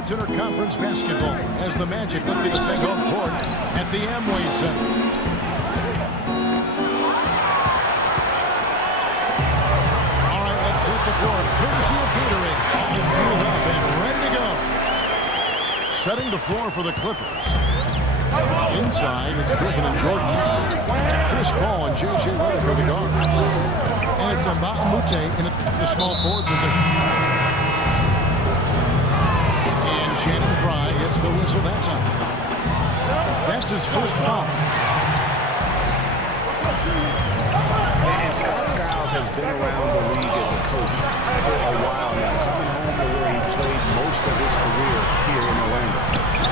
it's interconference basketball as the Magic look to defend home court at the Amway Center. All right, let's hit the floor. Courtesy of Gatorade. All fueled up and ready to go. Setting the floor for the Clippers. Inside, it's Griffin and Jordan. Chris Paul and J.J. Redick for the guards. And it's Mbah-a-Moute in the small forward position. And Channing Frye gets the whistle that time. That's his first foul. And Scott Skiles has been around the league as a coach for a while now, coming home to where he played most of his career here in Orlando.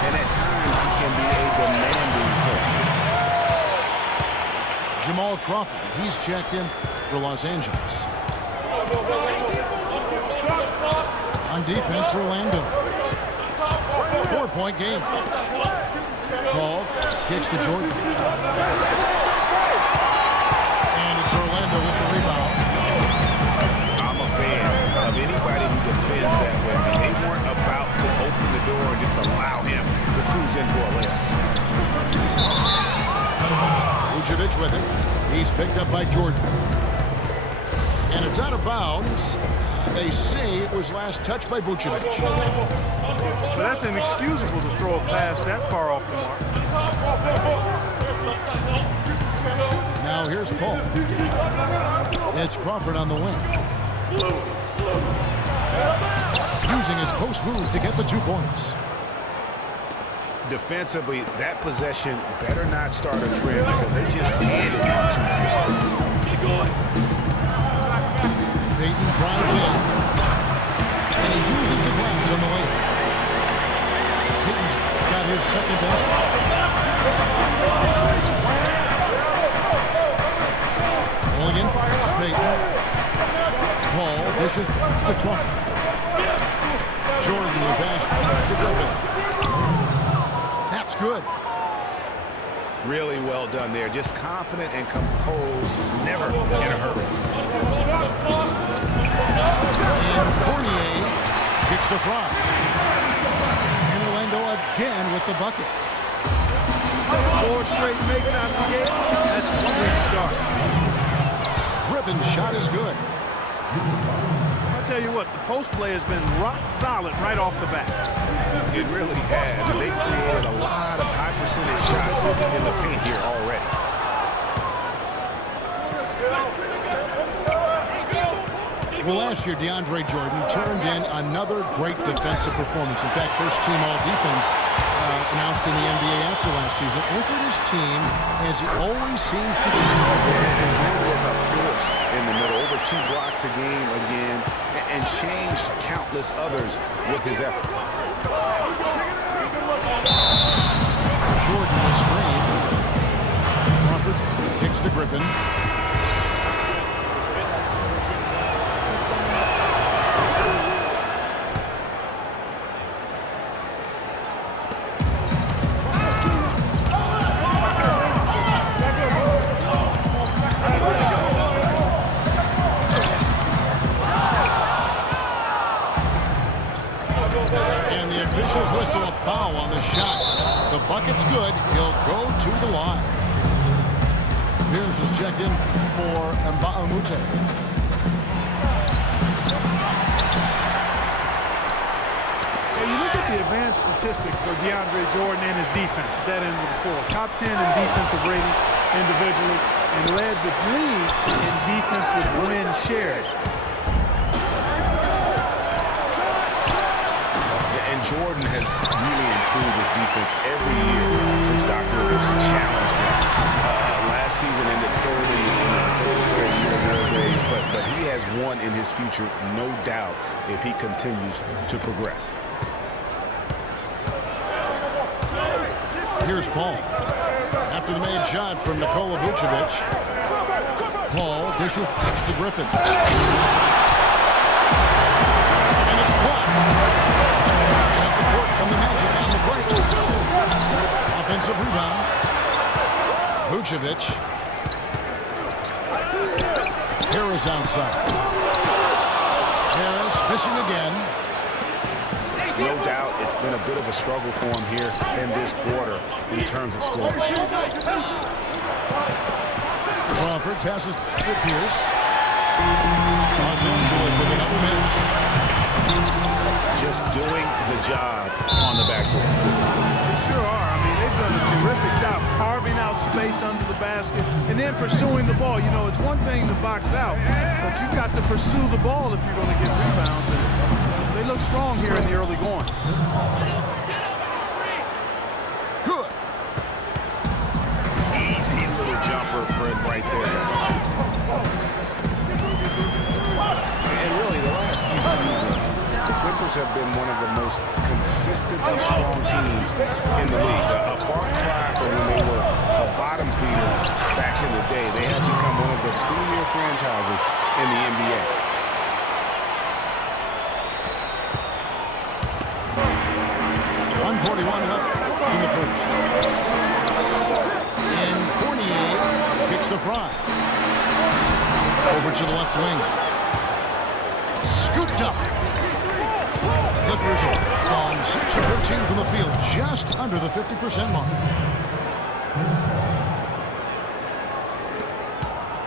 And at times, he can be a demanding coach. Jamal Crawford, he's checked in for Los Angeles. On defense, Orlando. 4-point game. Paul kicks to Jordan. And it's Orlando with the rebound. I'm a fan of anybody who defends that way. They weren't about to open the door and just allow him to cruise in for a layup. Vucevic with it. He's picked up by Jordan. And it's out of bounds. They say it was last touched by Vucevic. But that's inexcusable to throw a pass that far off the mark. Now here's Paul. It's Crawford on the wing. Using his post move to get the 2 points. Defensively, that possession better not start a trend because they just handed him 2 points. Payton drives in. And he uses the glass on the way. Payton's got his second basket. Mulligan, Payton. Paul dishes to Crawford. Jordan the pass to Griffin. That's good. Really well done there. Just confident and composed, never in a hurry. And Fournier kicks the front. And Orlando again with the bucket. 4 straight makes out the gate. That's a sweet start. Griffin's shot is good. I'll tell you what, the post play has been rock solid right off the bat. It really has. And they've created a lot of high percentage shots in the paint here already. Well, last year, DeAndre Jordan turned in another great defensive performance. In fact, first team all-defense announced in the NBA after last season. Anchored his team as he always seems to do. And Jordan was a force in the middle. Over 2 blocks a game again. And changed countless others with his effort. Jordan was screened. Crawford kicks to Griffin. And the officials whistle a foul on the shot. The bucket's good. He'll go to the line. Pierce is checked in for Mbah-a-Moute. You look at the advanced statistics for DeAndre Jordan and his defense at that end of the floor. Top 10 in defensive rating individually and led the league in defensive win shares. And Jordan has really improved his defense every year since Doc Rivers challenged him. Last season ended 3rd in the defensive player of the year, but he has one in his future, no doubt, if he continues to progress. Here's Paul. After the made shot from Nikola Vucevic. Paul dishes to Griffin. And it's blocked. And up the court from the Magic on the break. Offensive rebound. Vucevic. Harris outside. Harris missing again. no doubt it's been a bit of a struggle for him here in this quarter in terms of scoring. Crawford passes to Pierce. Los Angeles with another miss. Just doing the job on the backboard. They sure are. I mean, they've done a terrific job carving out space under the basket and then pursuing the ball. You know, it's one thing to box out, but you've got to pursue the ball if you're going to get rebounds. And they look strong here in the early going. Good. Easy little jumper for him right there. And really, the last few seasons, the Clippers have been one of the most consistently strong teams in the league. A far cry from when they were a bottom feeder back in the day. They have become one of the premier franchises in the NBA. .141 left in the first. And Fournier kicks the fry. Over to the left wing. Scooped up. Clippers on 6 of 13 from the field, just under the 50% mark.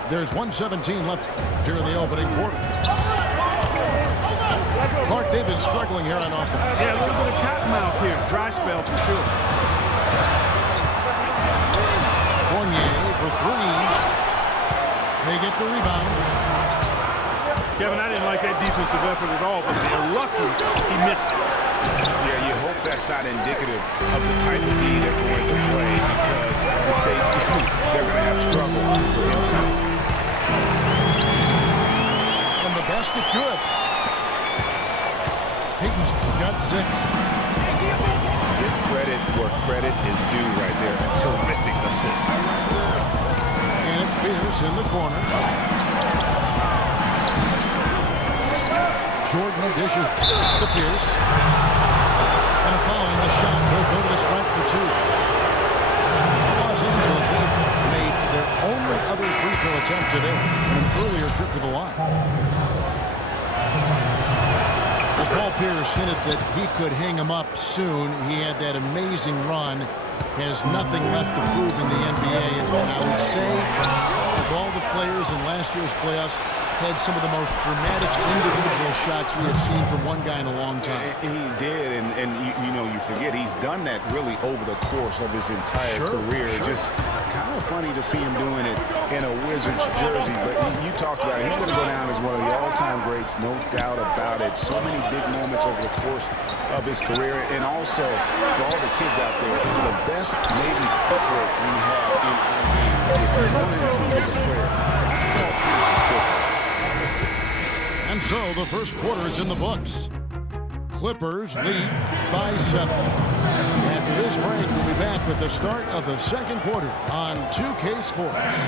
There's 1:17 left here in the opening quarter. Clark, they've been struggling here on offense. Yeah, a little bit of cottonmouth here. Dry spell for sure. Fournier for three. They get the rebound. Kevin, I didn't like that defensive effort at all, but they're lucky he missed it. Yeah, you hope that's not indicative of the type of D they're going to play, because they're going to have struggles with him tonight. And the basket good. Payton's got 6. Give credit where credit is due right there. A terrific assist. And it's Pierce in the corner. Jordan dishes to Pierce. And a foul on the shot. He'll go to the stripe for 2. Los Angeles, they made their only other free throw attempt today on an earlier trip to the line. Paul Pierce hinted that he could hang him up soon. He had that amazing run. Has nothing left to prove in the NBA. And I would say, of all the players in last year's playoffs, had some of the most dramatic individual shots we have seen from one guy in a long time. He did, and you know, you forget he's done that really over the course of his entire career. Just kind of funny to see him doing it in a Wizards jersey, but you talked about it. He's going to go down as one of the all-time greats, no doubt about it. So many big moments over the course of his career, and also for all the kids out there, the best maybe footwork we have in our game. If you want to improve as a player, that's Paul Pierce's footwork. And so the first quarter is in the books. Clippers lead by 7. After this break, we'll be back with the start of the second quarter on 2K Sports.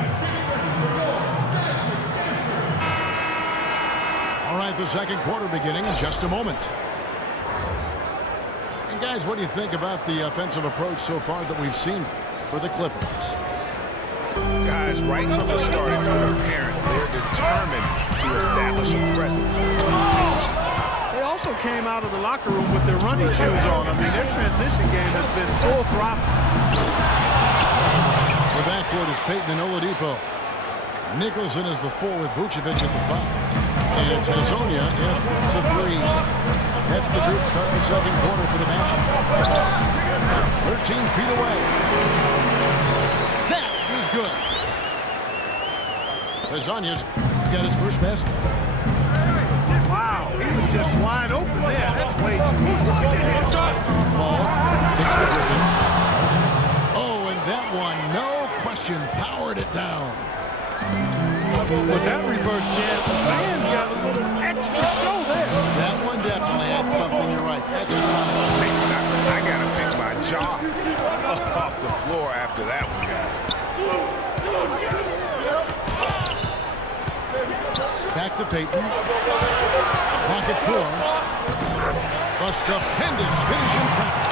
All right, the second quarter beginning in just a moment. And guys, what do you think about the offensive approach so far that we've seen for the Clippers? Guys, right from the start, it's been apparent they're determined to establish a presence. They also came out of the locker room with their running shoes on. I mean, their transition game has been full throttle. The backcourt is Payton and Oladipo. Nicholson is the 4 with Vucevic at the 5. And it's Hazonia in the 3. That's the group starting the second quarter for the match. 13 feet away. That is good. Hazonia's got his first basket. Wow, he was just wide open there. That's way too easy. Ball kicks to Griffin. Oh, and that one, no question, powered it down. With that reverse jab, the fans got a little extra show there. That one definitely had something, you're right. Extra. I got to pick my jaw off the floor after that one, guys. Back to Payton. Pocket 4. A stupendous finish in traffic.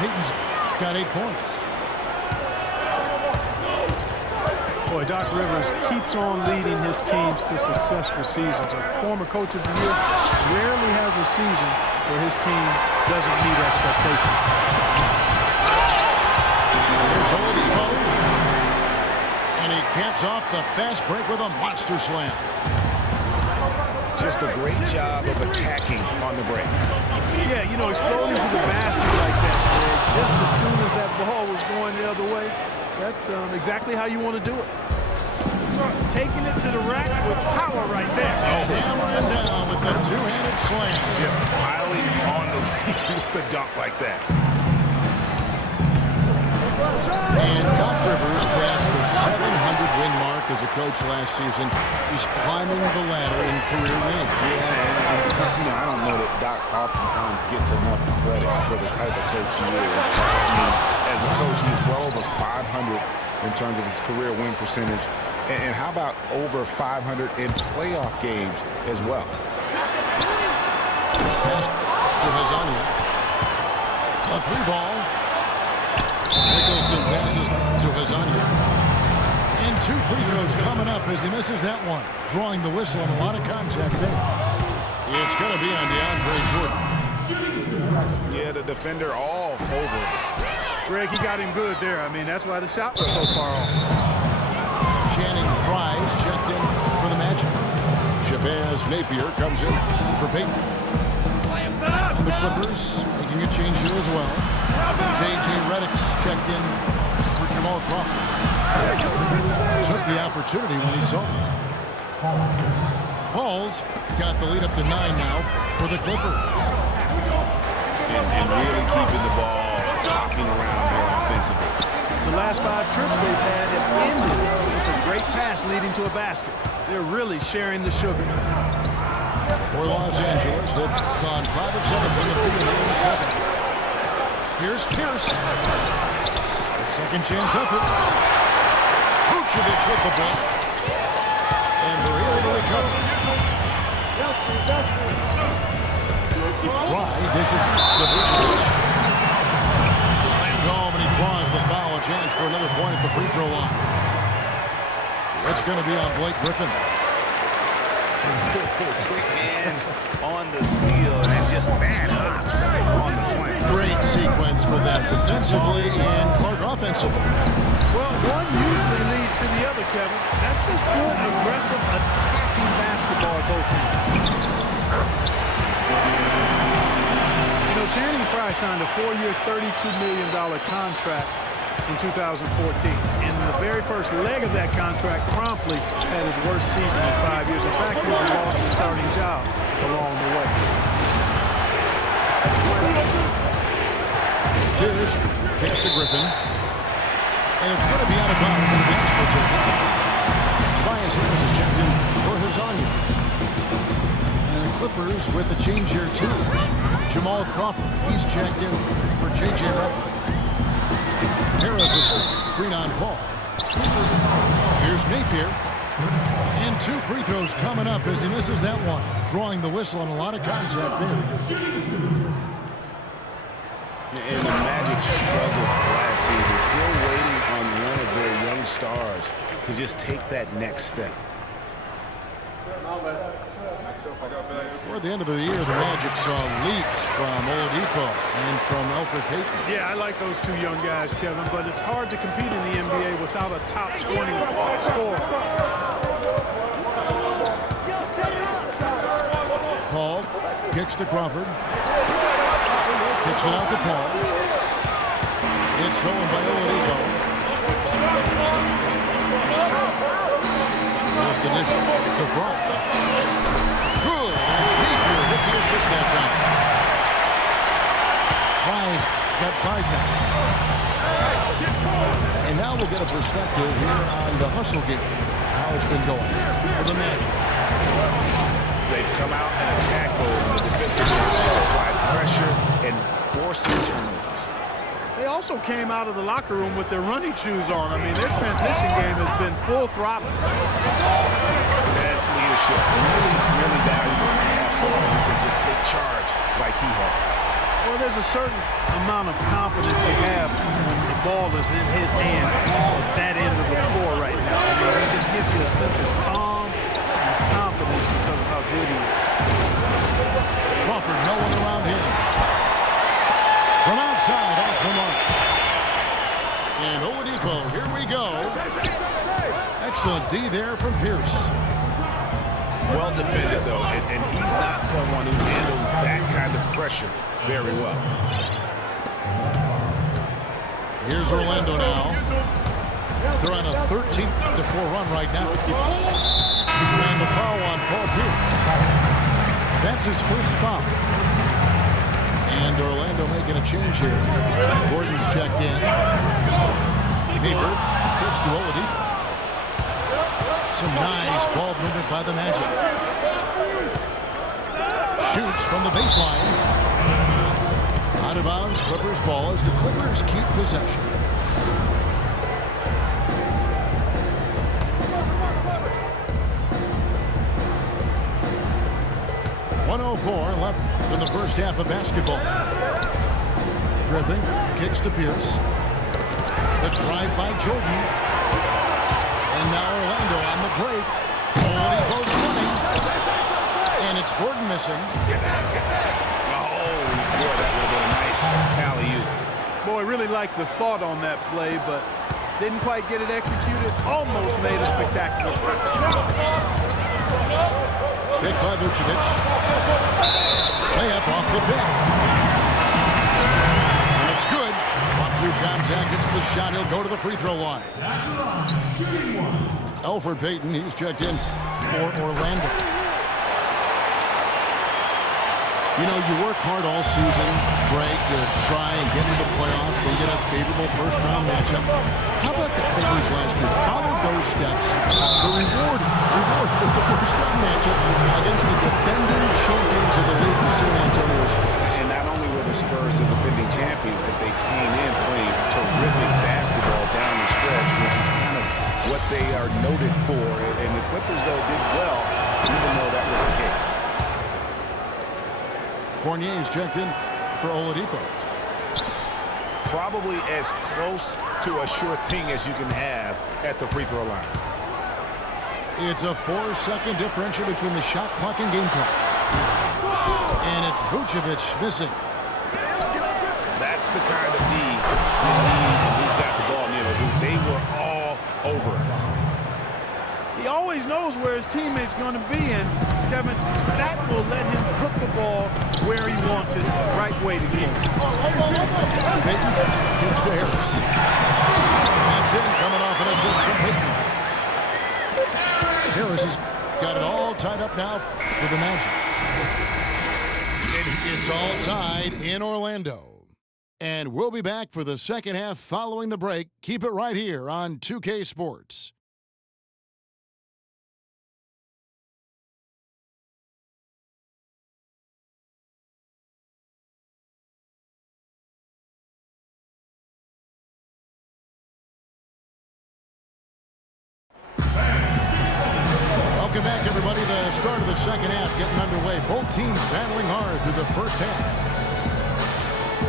Payton's got 8 points. Boy, Doc Rivers keeps on leading his teams to successful seasons. A former coach of the year rarely has a season where his team doesn't meet expectations. Here's Oladipo. And he caps off the fast break with a monster slam. Just a great job of attacking on the break. Yeah, you know, exploding to the basket like that, Greg, just as soon as that ball was going the other way, that's exactly how you want to do it. Taking it to the rack with power right there. Hammering down with the two-handed slam. Just piling on the lead with the dunk like that. And Doc Rivers passed the 700-win mark as a coach last season. He's climbing the ladder in career wins. Yeah, and you know, I don't know that Doc oftentimes gets enough credit for the type of coach he is. I mean, as a coach, he's well over 500 in terms of his career win percentage. And how about over 500 in playoff games as well? Pass to Hazania. A three ball. Nicholson passes to Hazania. And two free throws coming up as he misses that one. Drawing the whistle and a lot of contact there. It's going to be on DeAndre Jordan. Yeah, the defender all over it. Greg, he got him good there. I mean, that's why the shot was so far off. Channing Fries checked in for the Magic. Shabazz Napier comes in for Peyton. And the Clippers making a change here as well. J.J. Redick's checked in for Jamal Crawford. Took the opportunity when he saw it. Paul's got the lead up to 9 now for the Clippers. And really keeping the ball hopping around here offensively. The last 5 trips they've had have ended with a great pass leading to a basket. They're really sharing the sugar. For Los Angeles, they've gone 5 of 7 from the field in the second. Here's Pierce. The second chance effort. Vucevic with the block. And they're able to recover. Fry dishes to Vucevic. Slammed home and he draws the foul. A chance for another point at the free throw line. It's going to be on Blake Griffin. Quick hands on the steal and just bad hops on the slam. Great sequence for them defensively and Clark offensively. Well, one usually leads to the other, Kevin. That's just good, aggressive, attacking basketball both ends. You know, Channing Fry signed a 4-year, $32 million contract in 2014. And the very first leg of that contract promptly had his worst season in 5 years. In fact, he lost his starting job along the way. Pierce kicks to Griffin. And it's going to be out of bounds for the basketball team. Tobias Harris is checked in for Hazania. And the Clippers with a change here too. Jamal Crawford, he's checked in for J.J. Redick. Harris asleep. Green on Paul. Here's Napier. And 2 free throws coming up as he misses that one. Drawing the whistle and a lot of contact there. And the Magic struggled last season, still waiting on one of their young stars to just take that next step. Toward the end of the year, the Magic saw leaps from Oladipo and from Elfrid Payton. Yeah, I like those 2 young guys, Kevin, but it's hard to compete in the NBA without a top 20 scorer. Paul kicks to Crawford. Kicks it out to Paul. It's stolen by Oladipo. There's the dish to Fry. Good. And it's Napier with the assist that time. Fry's got 5 now. And now we'll get a perspective here on the hustle game. How it's been going for the Magic. They've come out and attacked on the defensive end, apply pressure and forcing turnovers. They also came out of the locker room with their running shoes on. I mean, their transition game has been full throttle. That's leadership. Really valuable to have someone who can just take charge like he has. Well, there's a certain amount of confidence you have when the ball is in his hand at that end of the floor right now. I mean, Excellent D there from Pierce. Well defended, though, and he's not someone who handles that kind of pressure very well. Here's Orlando now. They're on a 13-4 run right now. And the foul on Paul Pierce. That's his first foul. And Orlando making a change here. Gordon's checked in. Nieper pitch to Oladipo. Some nice ball movement by the Magic. Shoots from the baseline. Out of bounds, Clippers ball as the Clippers keep possession. .104 left in the first half of basketball. Griffin kicks to Pierce. The drive by Jordan. And now Orlando on the break. Oladipo's running. And it's Gordon missing. Oh, boy, that would have been a nice alley-oop. Boy, really liked the thought on that play, but didn't quite get it executed. Almost made a spectacular play. Pick by Vucevic. Layup off the pin. And it's good. Off through contact, it's the shot. He'll go to the free throw line. Elfrid Payton, he's checked in for Orlando. You know, you work hard all season, Greg, to try and get into the playoffs and get a favorable first-round matchup. How about the Clippers last year? Followed those steps. The reward with the first-round matchup against the defending champions of the league, the San Antonio Spurs. And not only were the Spurs the defending champions, but they came in playing terrific basketball down the stretch, which is kind of what they are noted for. And the Clippers, though, did well, even though that was the case. Fournier's checked in for Oladipo. Probably as close to a sure thing as you can have at the free throw line. It's a 4-second differential between the shot clock and game clock. And it's Vucevic missing. That's the kind of D you need when he's got the ball near him. They were all over him. He always knows where his teammate's going to be, and Kevin, that will let him put the ball where he wants it, right waiting for him. Payton gives to Harris. That's in, coming off an assist from Payton. Harris has got it all tied up now for the Magic. It's all tied in Orlando. And we'll be back for the second half following the break. Keep it right here on 2K Sports. Welcome back, everybody. The start of the second half getting underway. Both teams battling hard through the first half.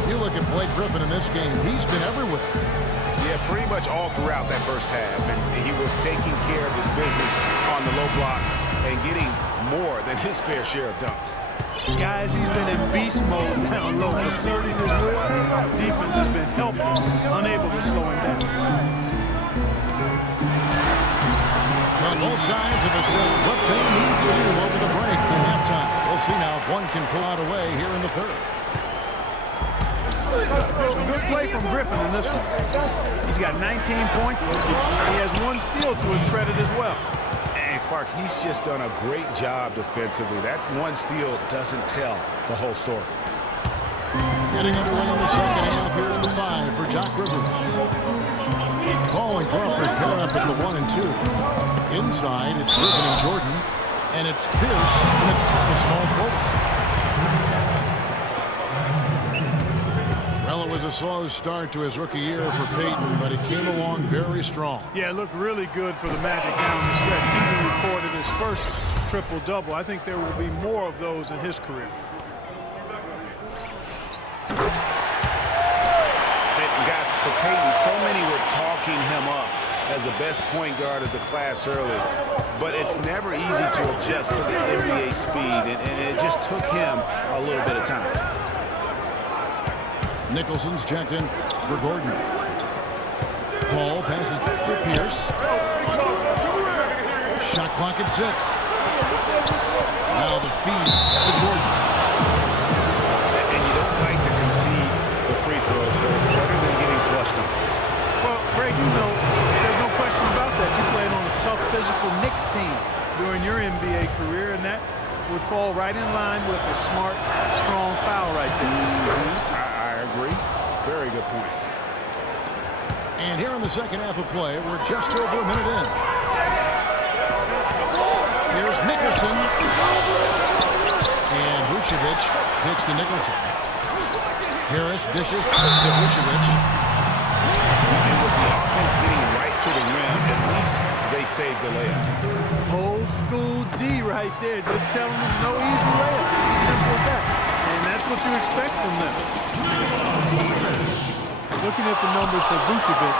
You look at Blake Griffin in this game. He's been everywhere. Yeah, pretty much all throughout that first half. And he was taking care of his business on the low blocks and getting more than his fair share of dunks. Guys, he's been in beast mode down low, asserting his will. Defense has been helping, unable to slow him down. On both sides have assessed what they need to do over the break at halftime. We'll see now if one can pull out away here in the third. A good play from Griffin in this one. He's got 19 points. He has one steal to his credit as well. And Clark, he's just done a great job defensively. That one steal doesn't tell the whole story. Getting underway in the second half. Here's the 5 for Doc Rivers. Paul and Crawford pair up at the 1 and 2. Inside, it's Griffin and Jordan. And it's Pierce with the small forward. Well, it was a slow start to his rookie year for Payton, but it came along very strong. Yeah, it looked really good for the Magic down the stretch. He even recorded his first triple-double. I think there will be more of those in his career. Guys, for Payton, so many were talking him up as the best point guard of the class early, but it's never easy to adjust to the NBA speed, and it just took him a little bit of time. Nicholson's checked in for Gordon. Paul passes to Pierce. Shot clock at 6. Now the feed to Jordan. And you don't like to concede the free throws, but it's better than getting flushed on. Well, Greg, you know, there's no question about that. You played on a tough physical Knicks team during your NBA career, and that would fall right in line with a smart, strong foul right there. I agree. Very good point. And here in the second half of play, we're just over a minute in. Here's Nicholson. And Vucevic picks to Nicholson. Harris dishes to Vucevic. And with the offense getting right to the rim, at least they saved the layup. Old school D right there, just telling them no easy layup. It's as simple as that. And that's what you expect from them. Looking at the numbers for Vucevic,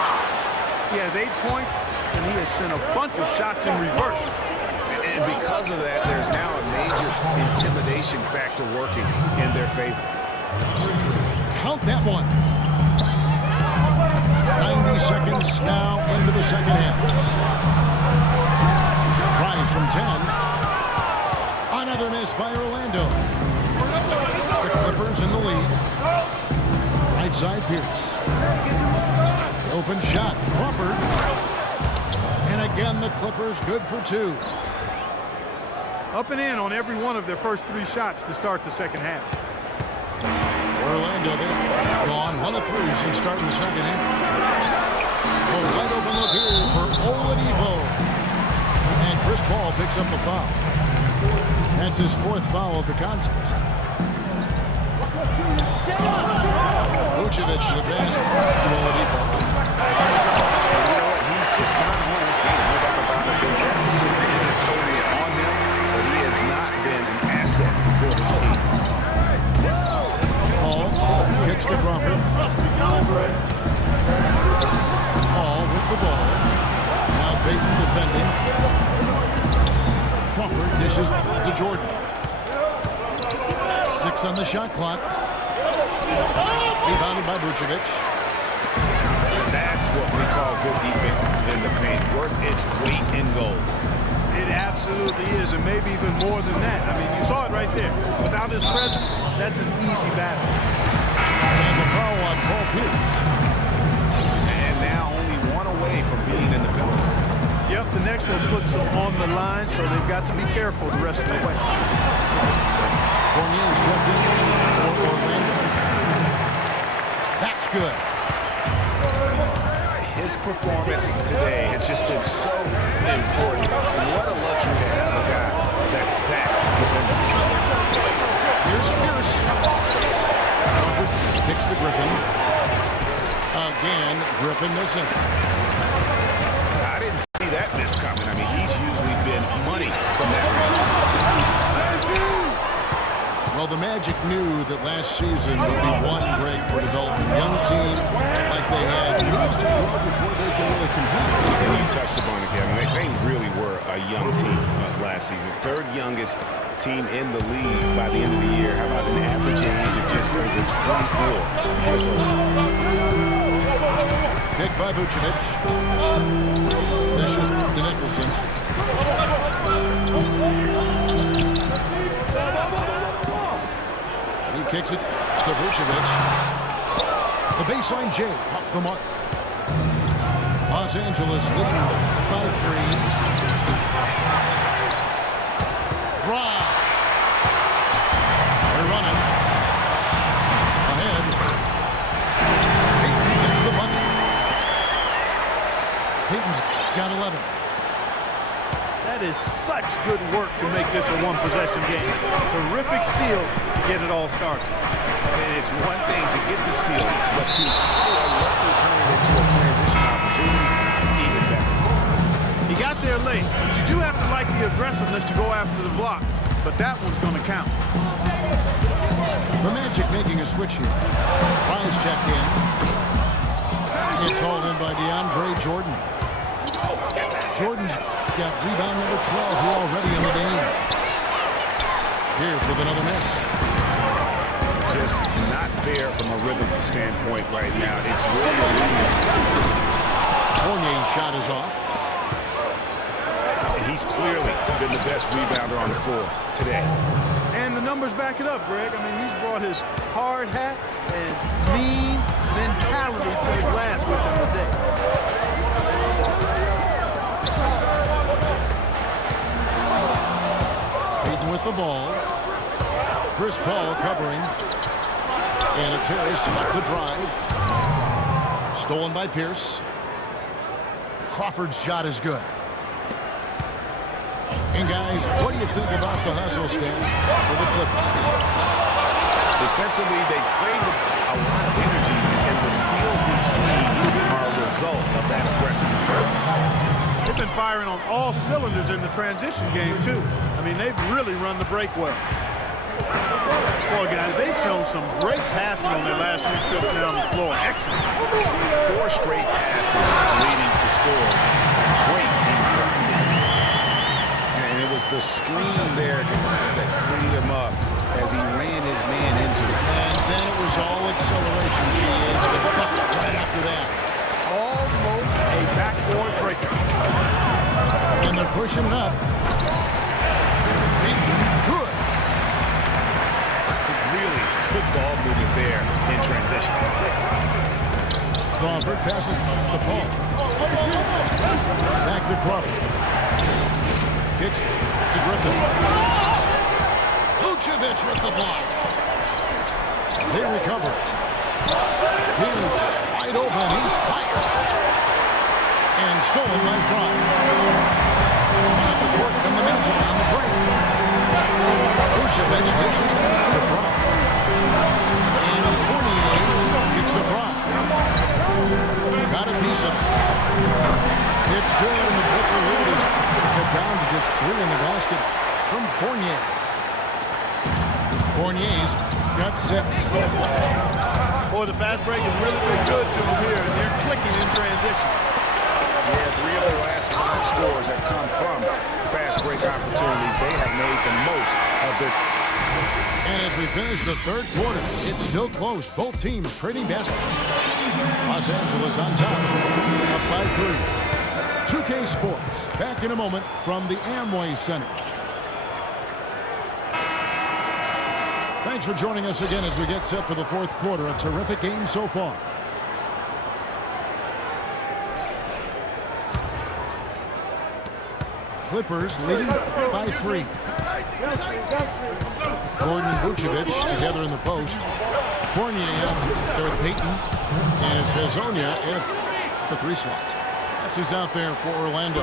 he has 8 points, and he has sent a bunch of shots in reverse. And because of that, there's now a major intimidation factor working in their favor. Count that one. 90 seconds now into the second half. Tries from 10. Another miss by Orlando. The Clippers in the lead. Right side Pierce. Open shot. Crawford. And again, the Clippers good for 2. Up and in on every one of their first 3 shots to start the second half. Orlando, they've gone 1 of 3 since starting the second half. A wide open look here for Oladipo. And Chris Paul picks up the foul. That's his 4th foul of the contest. Vucevic to the pass to Oladipo. You know what? He's just not on his game. No doubt about it. The deficit isn't totally on him, but he has not been an asset for his team. Paul kicks to Crawford. Paul with the ball. Now Payton defending. Crawford dishes to Jordan. 6 on the shot clock. Rebounded by Vucevic. And that's what we call good defense in the paint. Worth its weight in gold. It absolutely is, and maybe even more than that. I mean, you saw it right there. Without his presence, that's an easy basket. And the foul on Paul Pierce. And now only 1 away from being in the penalty. Yep, the next one puts them on the line, so they've got to be careful the rest of the way. Fournier struck in for Orlando. That's good. His performance today has just been so important. What a luxury to have a guy that's that dependent. Here's Pierce. Crawford kicks to Griffin. Again, Griffin missing. I didn't see that miss coming. I mean, he's usually been money from that range. Well, the Magic knew that last season would be one break for developing a young team like they had needs to grow before they can really compete. And you touched upon it, Kevin. They really were a young team last season. 3rd youngest team in the league by the end of the year. How about an average age of just over 24 years old? Pick by Vucevic. This is to Nicholson. He kicks it to Vucevic. The baseline J off the mark. Los Angeles leading by 3. Rob. They're running. Ahead. Payton gets the bucket. Payton's got 11. That is such good work to make this a 1-possession game. Terrific steal to get it all started. And it's one thing to get the steal, but to so alertly turn it into a transition opportunity, even better. He got there late, but you do have to like the aggressiveness to go after the block. But that one's going to count. The Magic making a switch here. Prize checked in. It's hauled in by DeAndre Jordan. Jordan's got rebound number 12 here already in the game. Here's with another miss. Just not there from a rhythm standpoint right now. It's really a lead. Fournier's shot is off. And he's clearly been the best rebounder on the floor today. And the numbers back it up, Greg. I mean, he's brought his hard hat and mean mentality to the glass with him today. Payton with the ball. Chris Paul covering. And it's Harris off the drive. Stolen by Pierce. Crawford's shot is good. And guys, what do you think about the hustle stance for the Clippers? Defensively, they played with a lot of energy, and the steals we've seen are a result of that aggressiveness. They've been firing on all cylinders in the transition game, too. I mean, they've really run the break well. Boy, guys, they've shown some great passing on their last few trips down the floor. Excellent. 4 straight passes leading to scores. Great teamwork. And it was the screen there, guys, that freed him up as he ran his man into it. And then it was all acceleration, GH, with the bucket right after that. Almost a backboard breaker. And they're pushing it up. Good. Really good ball movement there in transition. Crawford passes to Paul. Back to Crawford. Kicks to Griffin. Vucevic with the block. They recover it. He's wide open. He fires. And stolen by Fry. At the court from the Magic on the break. Vucevic dishes to Fry. And Fournier kicks to Fry. Got a piece of it. It's good, and the Clipper lead is cut down to just 3 in the basket from Fournier. Fournier's got 6. Boy, the fast break has really been good to them here, and they're clicking in transition. Yeah, 3 of their last 5 scores have come from fast break opportunities. They have made the most of their... And as we finish the third quarter, it's still close. Both teams trading baskets. Los Angeles on top, up by 3. 2K Sports, back in a moment from the Amway Center. Thanks for joining us again as we get set for the fourth quarter. A terrific game so far. Clippers leading by 3. Gordon and Vucevic together in the post. Fournier there with Payton. And it's Hazonia in the 3 slot. That's who's out there for Orlando.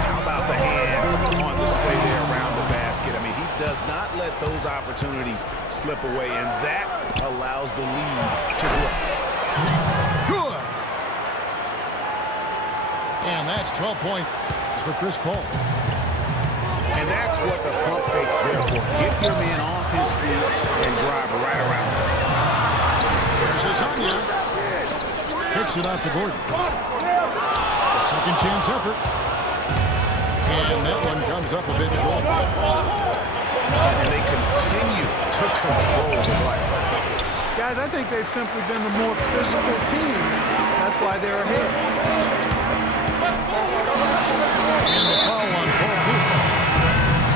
How about the hands on display there around the basket? I mean, he does not let those opportunities slip away, and that allows the lead to grow. Good. And that's 12 points for Chris Paul. And that's what the pump fakes there for. Get your man off his feet and drive right around him. There's Hazonia. Kicks it out to Gordon. A second chance effort. And that one comes up a bit short. And they continue to control the play. Guys, I think they've simply been the more physical team. That's why they're ahead. And the foul on Paul Pierce.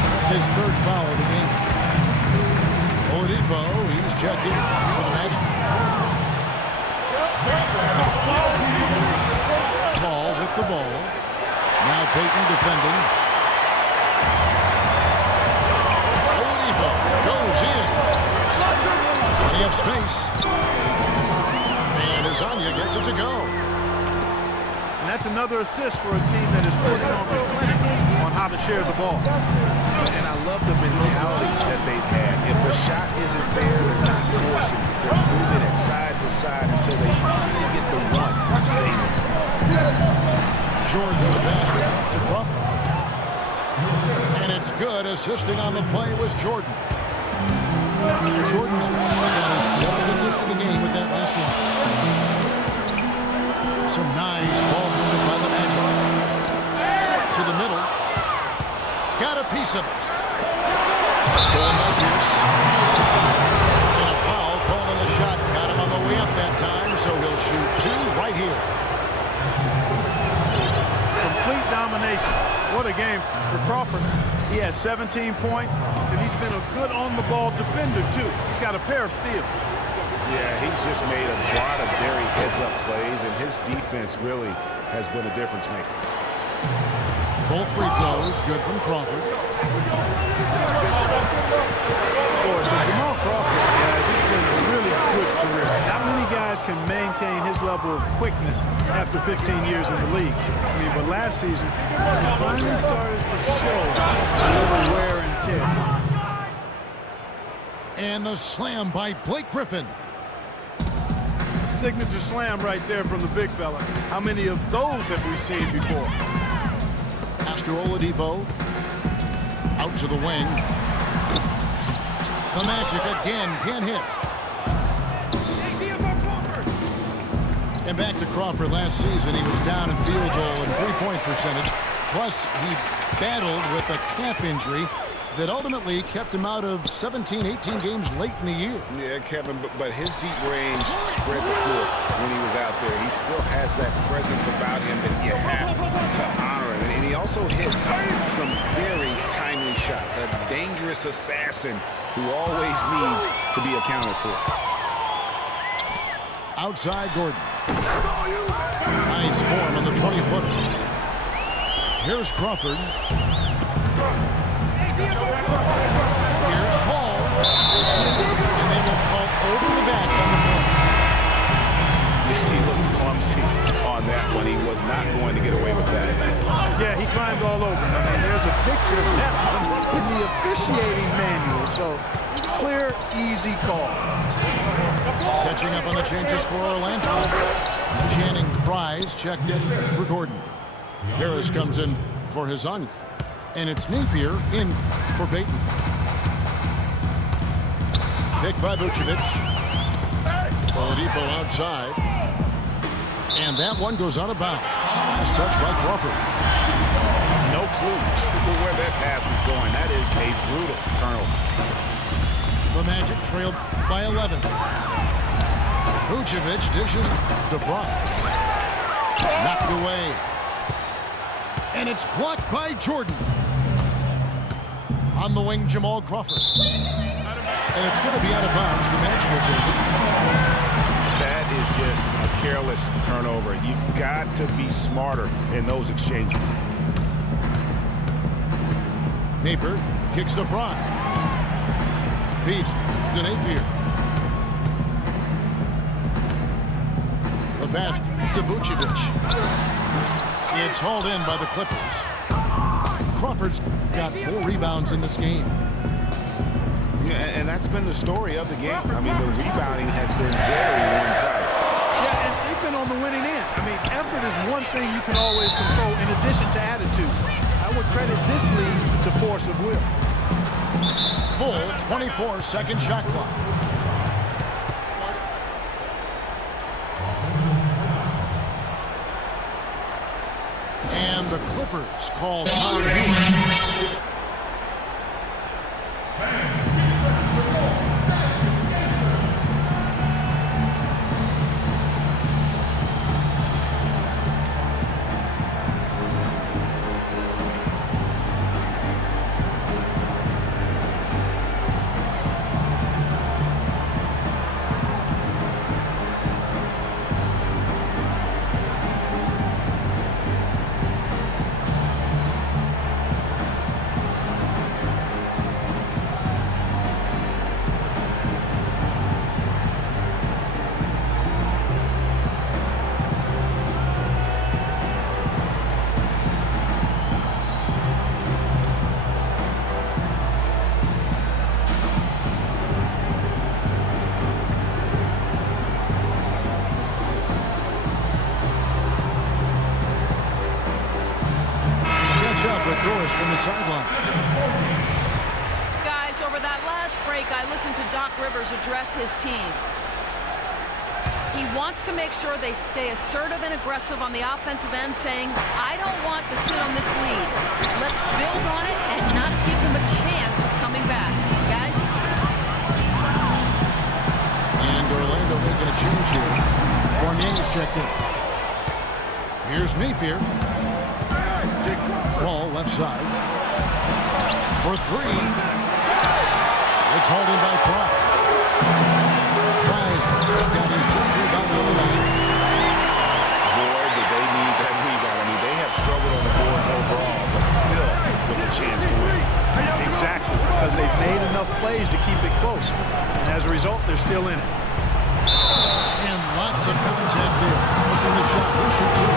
That's his 3rd foul of the game. Oladipo, he's checked in for the Magic. Paul with the ball. Now Payton defending. Oladipo goes in. Plenty of space. And Hazonia gets it to go. And that's another assist for a team that is putting on the clinic on how to share the ball. And I love the mentality that they've had. If a shot isn't there, they're not forcing it. They're moving it side to side until they finally get the one. Jordan the basket to Crawford. And it's good. Assisting on the play was Jordan. Jordan's got his 7th assist of the game with that last one. Some nice ball movement by the Magic. To the middle. Got a piece of it. Stolen by Pierce. And a foul called on the shot. Got him on the way up that time, so he'll shoot 2 right here. Complete domination Nation. What a game for Crawford. He has 17 points, and he's been a good on-the-ball defender, too. He's got a pair of steals. Yeah, he's just made a lot of very heads-up plays, and his defense really has been a difference maker. Both free throws good from Crawford. For Jamal Crawford, guys, it's been a really good career. Not many guys can maintain his level of quickness after 15 years in the league. I mean, but last season, he finally started to show a little wear and tear. And the slam by Blake Griffin. Signature slam right there from the big fella. How many of those have we seen before? Pastor Oladipo out to the wing. The Magic again can hit. And back to Crawford. Last season, he was down in field goal and three-point percentage. Plus, he battled with a calf injury that ultimately kept him out of 17, 18 games late in the year. Yeah, Kevin, but his deep range spread the floor when he was out there. He still has that presence about him that you have to honor him. And he also hits some very timely shots. A dangerous assassin who always needs to be accounted for. Outside Gordon. Nice form on the 20-footer. Here's Crawford. Here's Paul. And they will call over the back on the play. He looked clumsy on that one. He was not going to get away with that. Yeah, he climbed all over. I mean, there's a picture of that in the officiating manual. So, clear, easy call. Catching up on the changes for Orlando. Channing Fries checked in for Gordon. Harris comes in for Hezonja. And it's Napier in for Payton. Picked by Vucevic. Oladipo outside. And that one goes out of bounds. Nice touch by Crawford. No clue where that pass was going. That is a brutal turnover. The Magic trailed by 11. Vucevic dishes to Fry. Knocked away. And it's blocked by Jordan. On the wing, Jamal Crawford. And it's going to be out of bounds. The Magic will take it. That is just a careless turnover. You've got to be smarter in those exchanges. Napier kicks to Fry. Feeds to Napier. The pass to Vucevic. It's hauled in by the Clippers. Crawford's got 4 rebounds in this game. Yeah, and that's been the story of the game. I mean, the rebounding has been very one-sided. Yeah, and they've been on the winning end. I mean, effort is one thing you can always control in addition to attitude. I would credit this lead to force of will. Full 24-second shot clock. And the Clippers call time. From the sideline. Guys, over that last break, I listened to Doc Rivers address his team. He wants to make sure they stay assertive and aggressive on the offensive end, saying, I don't want to sit on this lead. Let's build on it and not give them a chance of coming back. Guys? And Orlando making a change here. Fournier's checked in. Here's Napier. left side. For three. It's holding by Fry. Fry's got his 6th rebound on the night. Boy, did they need that rebound. I mean, they have struggled on the boards overall, but still with a chance to win. Exactly, because they've made enough plays to keep it close. And as a result, they're still in it. And lots of contact there. Missing the shot. He'll shoot two.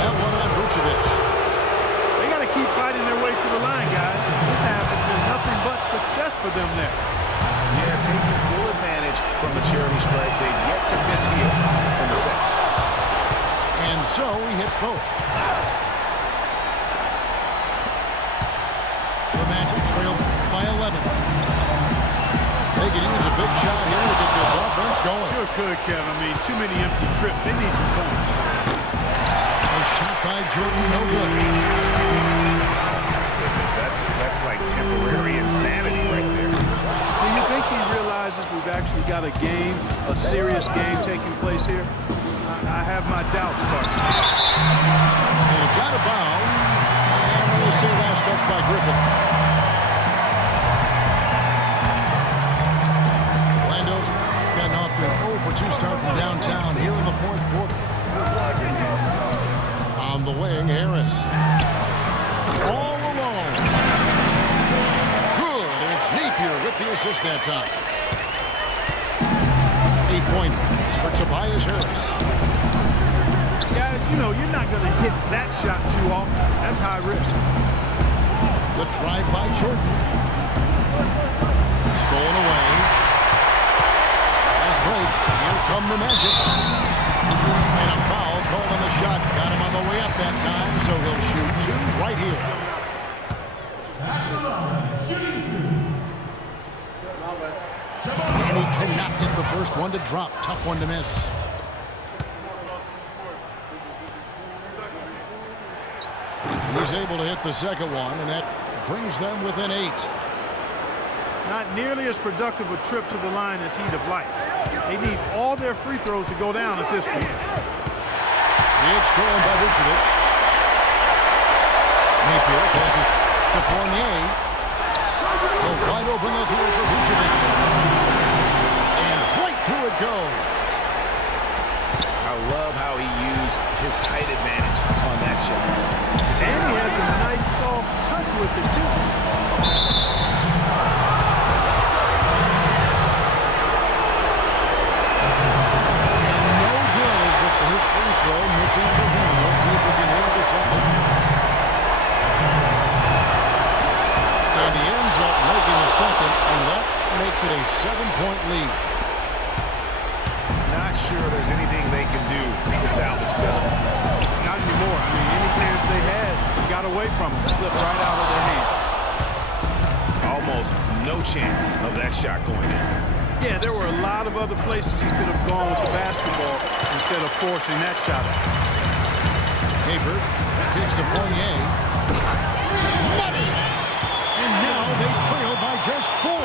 That one on Vucevic. They got to keep fighting their way to the line, guys. This half has been nothing but success for them there. Yeah, taking full advantage from the charity stripe. They've yet to miss here in the second. And so he hits both. The Magic trail by 11. They could use a big shot here to get this offense going. Sure could, Kevin. I mean, too many empty trips. They need some points. A shot by Jordan, no good. That's like temporary insanity right there. Do you think he realizes we've actually got a game, a serious game taking place here? I have my doubts, but And it's out of bounds. And we'll say last touch by Griffin. Orlando's gotten off to an 0-for-2 start from downtown here in the 4th quarter. On the wing, Harris. All alone. Good, and it's Napier with the assist that time. 8-pointers for Tobias Harris. guys, you know, you're not going to hit that shot too often. That's high risk. The drive by Jordan. Stolen away. Last break. Here come the Magic. And a foul called on the shot. Got him on the way up that time, so he'll shoot two right here. And he cannot get the first one to drop. Tough one to miss. He's able to hit the second one, and that brings them within 8. Not nearly as productive a trip to the line as he'd have liked. They need all their free throws to go down at this point. It's stolen by Vucevic. Napier passes to Fournier. A wide open look here for Vucevic. And right through it goes. I love how he used his height advantage on that shot. And he had the nice soft touch with it, too. No good as the first free throw missing for him. Let's see if we can hit the second. And he ends up making the second, and that makes it a 7-point lead. Not sure there's anything they can do to salvage this one. Not anymore. I mean, any chance they had, got away from them, slipped right out of their hand. Almost no chance of that shot going in. Yeah, there were a lot of other places he could have gone with the basketball instead of forcing that shot out. Haber kicks to Fournier. Money! And now they trail by just 4.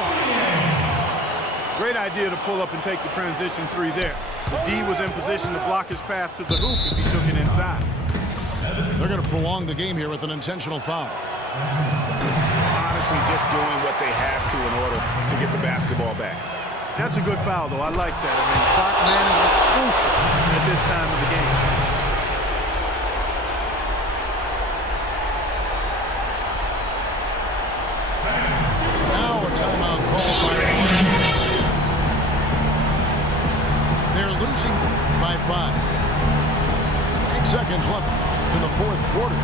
Great idea to pull up and take the transition three there. The D was in position to block his path to the hoop if he took it inside. They're going to prolong the game here with an intentional foul. Honestly, just doing what they have to in order to get the basketball back. That's a good foul, though. I like that. I mean, clock management crucial at this time of the game. Now a timeout call by They're losing by 5. 8 seconds left in the 4th quarter.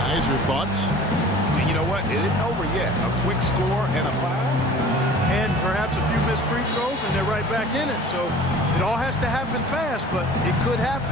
Guys, your thoughts? And you know what? It isn't over yet. A quick score and a foul. And perhaps a few missed free throws, and they're right back in it. So it all has to happen fast, but it could happen.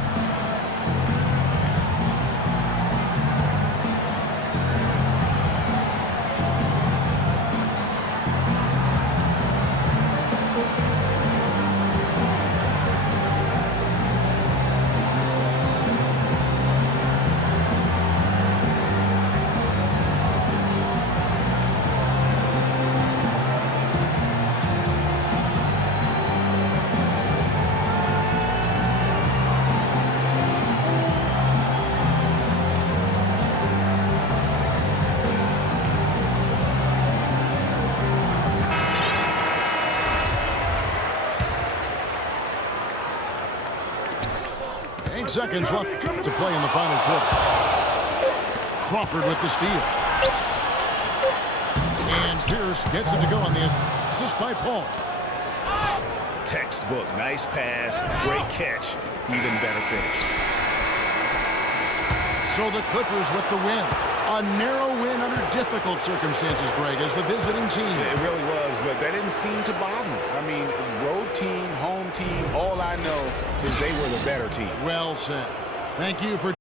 seconds left to play in the final quarter. Crawford with the steal. And Pierce gets it to go on the assist by Paul. Textbook. Nice pass. Great catch. Even better finish. So the Clippers with the win. A narrow win under difficult circumstances, Greg, as the visiting team. It really was, but that didn't seem to bother them. I mean, road team, home team, all I know is they were the better team. Well said. Thank you for